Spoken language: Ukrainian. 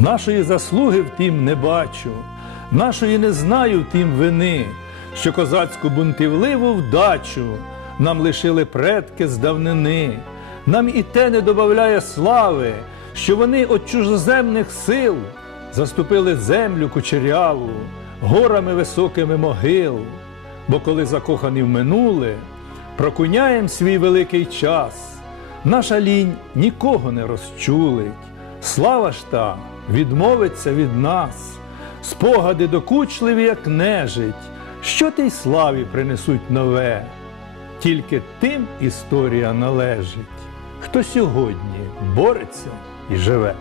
Нашої заслуги втім не бачу, нашої не знаю втім вини, що козацьку бунтівливу вдачу нам лишили предки з давнини. Нам і те не добавляє слави, що вони от чужоземних сил заступили землю кучеряву, горами високими могил. Бо коли закохані в минуле, прокуняєм свій великий час, наша лінь нікого не розчулить. Слава ж та відмовиться від нас, спогади докучливі, як нежить, що тій славі принесуть нове. Тільки тим історія належить, хто сьогодні бореться і живе.